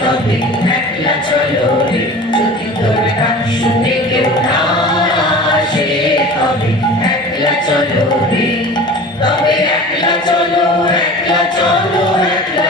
তবে একলা চলো রে, যদি তোর গান শুনে কেউ না আসে তবে একলা চলো রে। তবে একলা চলো একলা চলো, একলা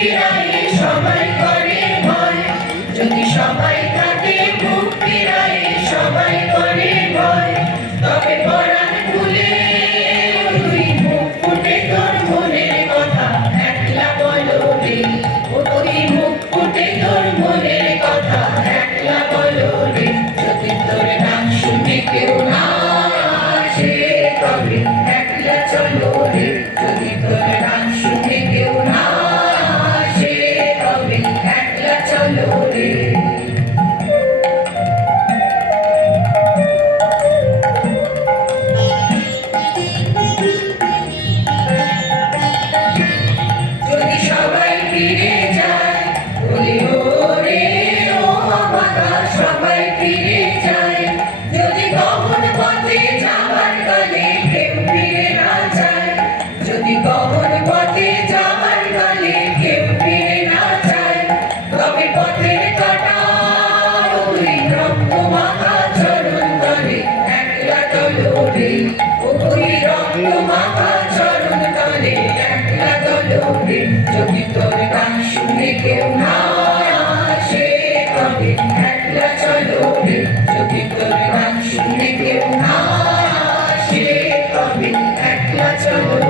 ফিরাইলে সবাই সঙ্গে কেউ না আসে তবে একলা চলো রে যদি তোর গান শুনে কেউ না আসে তবে একলা চলো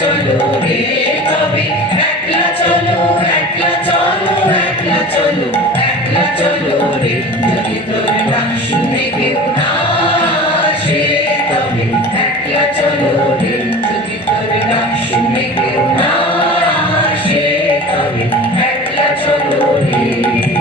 চলো রে তবে একলা চলো একলা চলো একলা চলো একলা চলো রে যদি তোর নাম শুনে কেউ না আসে তবে একলা চলো রে যদি তোর নাম শুনে কেউ না তবে একলা চলো রে